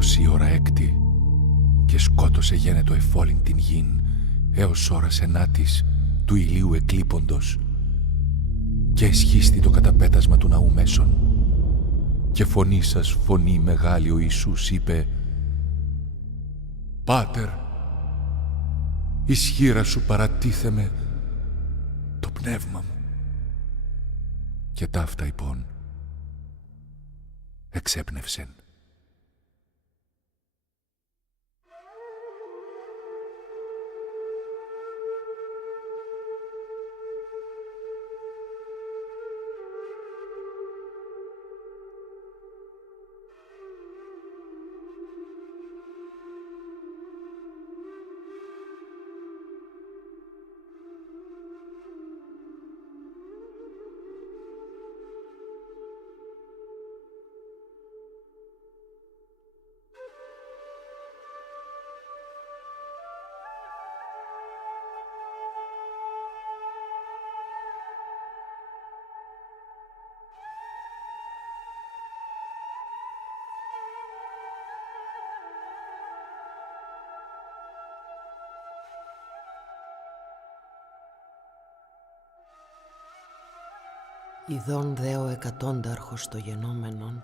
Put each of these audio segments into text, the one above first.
έως η ώρα έκτη, και σκότωσε γένετο εφόλην την γην, έως ώρας ενάτης του ηλίου εκλείποντος, και εσχίστη το καταπέτασμα του ναού μέσων, και φωνή σας φωνή μεγάλη ο Ιησούς είπε: «Πάτερ, ισχύρα σου παρατίθεμε το πνεύμα μου». Και ταύτα υπόν εξέπνευσεν. Ιδών δε ο εκατόνταρχος το γενόμενον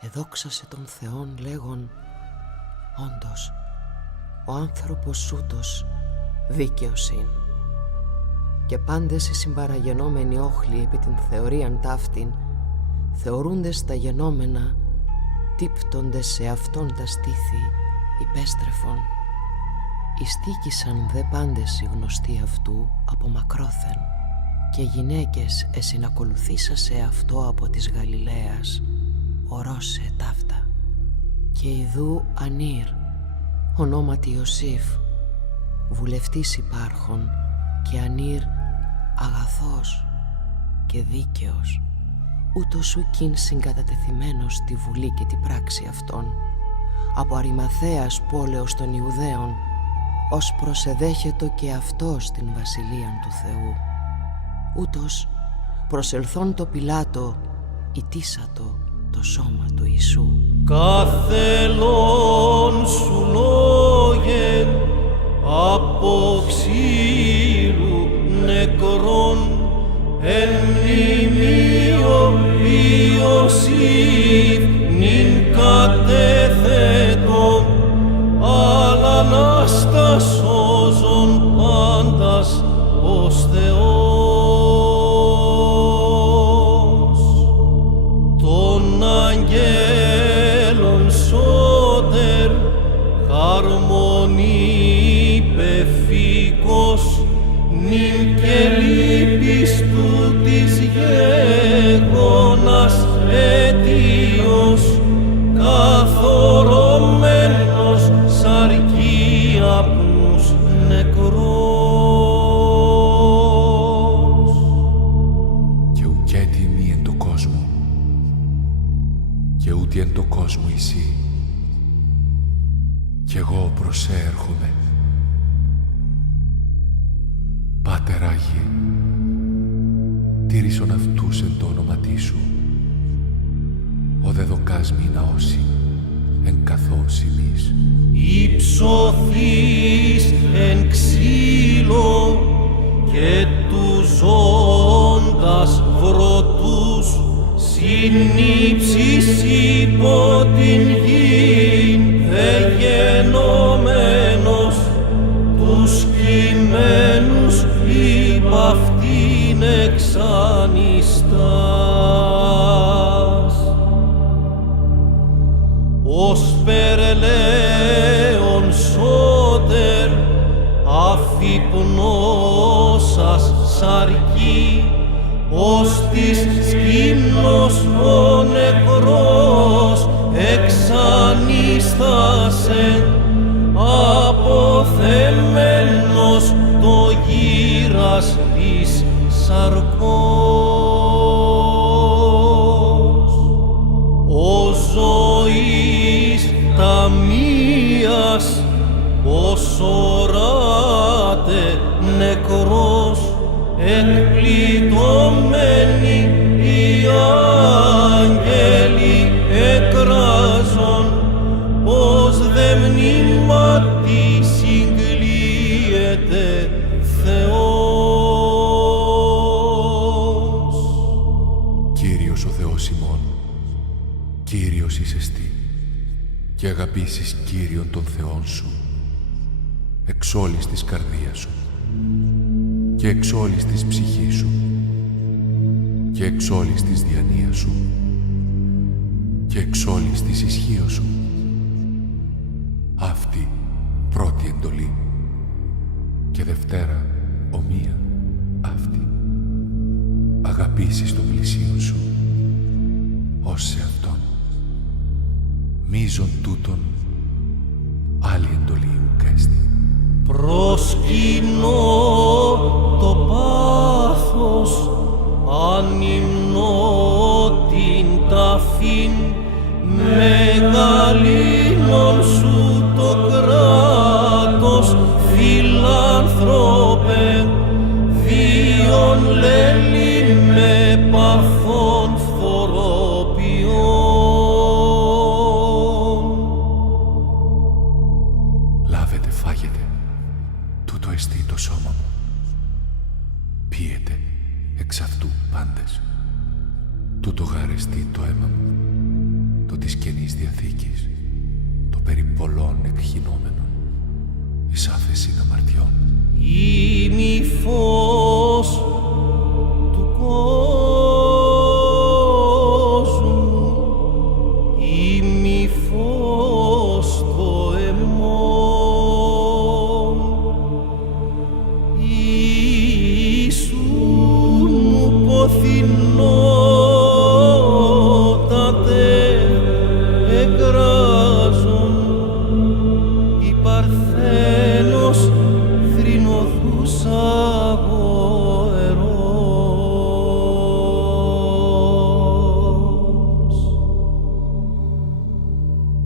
εδόξασε τον Θεόν λέγον: «Όντως, ο άνθρωπος ούτως δίκαιος ειν». Και πάντες οι συμπαραγενόμενοι όχλοι επί την θεωρίαν ταύτην θεωρούντες τα γενόμενα τύπτοντες σε αυτόν τα στήθη υπέστρεφον. Ιστίκησαν δε πάντες οι γνωστοί αυτού από μακρόθεν, και γυναίκες εσυνακολουθήσασε αυτό από της Γαλιλαίας, ορώσε ταύτα. Και ιδού Ανήρ, ονόματι Ιωσήφ, βουλευτής υπάρχων, και Ανήρ αγαθός και δίκαιος, ούτως ουκίν συγκατατεθειμένος στη βουλή και την πράξη αυτών, από Αριμαθαίας πόλεως των Ιουδαίων, ως προσεδέχετο και αυτός την βασιλείαν του Θεού. Ούτως προσελθόν το Πιλάτο ητήσατο το σώμα του Ιησού. Καθελών σου λόγεν από ξύλου νεκρών, εν μνημείο Ιωσήφ νυν κατέθετο, αλλά ανάστα σώζον πάντας ως Θεός. Των αγγέλων σώτερ χαρμονή πεφίκος, νυν και λύπης του της γέγονας αιτίος, καθορωμένος σαρκή απνούς νεκρός. Και ουκέτι μη εν το κόσμο, και ούτε εν το κόσμο εσύ, κι εγώ προσέρχομαι. Πάτερ Άγιε, τήρησον αυτούς εν το όνοματί σου, ο δε δοκάς μη ναώσει εν καθώς ημείς. Υψωθείς εν ξύλο και του ζώντας βρωτούς, συνύψεις υπό την γην εγενόμενος, τους κειμένους υπ' αυτήν εξανιστάς. Ως περλέον σώτερ αφυπνώσας σαρκή, ως της σκύμνος ο νεκρός εξανίστασεν, αποθεμένος το γύρας της σαρκός. Ο ζωής ταμείας ως οράτε νεκρός, εκπλητωμένοι οι άγγελοι εκράζον, εστί και αγαπήσεις Κύριον των Θεών σου εξ όλης της καρδίας σου και εξ όλης της ψυχής σου και εξ όλης της διανοίας σου και εξ όλης της ισχύως σου. Αυτή πρώτη εντολή και δευτέρα ομοία αυτή. Αγαπήσεις τον πλησίον σου ως σε αυτόν. Μείζον τούτον άλλη εντολή ουκέστη. Προσκυνώ το πάθος, ανυμνώ την ταφήν, μεγαλύνων σου το κράτος, φιλάνθρωπε, βίον λέλη με παθών φθοροποιών. Λάβετε, φάγετε, τούτο εστί το σώμα μου. Πίετε εξ αυτού πάντες. Τούτο γαρεστεί το αίμα μου, το της Καινής Διαθήκης, το περί πολλών εκχυνόμενων, εις άφεσιν αμαρτιών. Είμαι φως του κόσμου, είμαι φως το εμών. Ιησού μου ποθυνότατε εγκράζων, η Παρθένος θρηνοδούς αγοερός.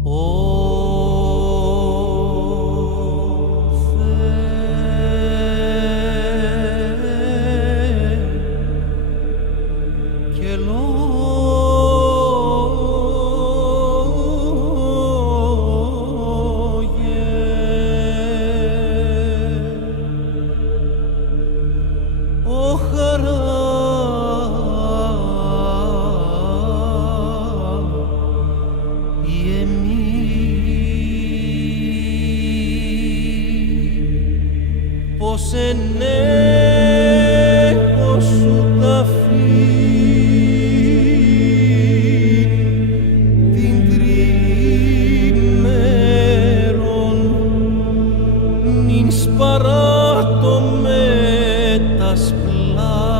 Ω Θεέ και ο χαρά η εμή, πως ενέχω σου ταφήν την τριμέρον, νυν σπαράτω με τα σπλά.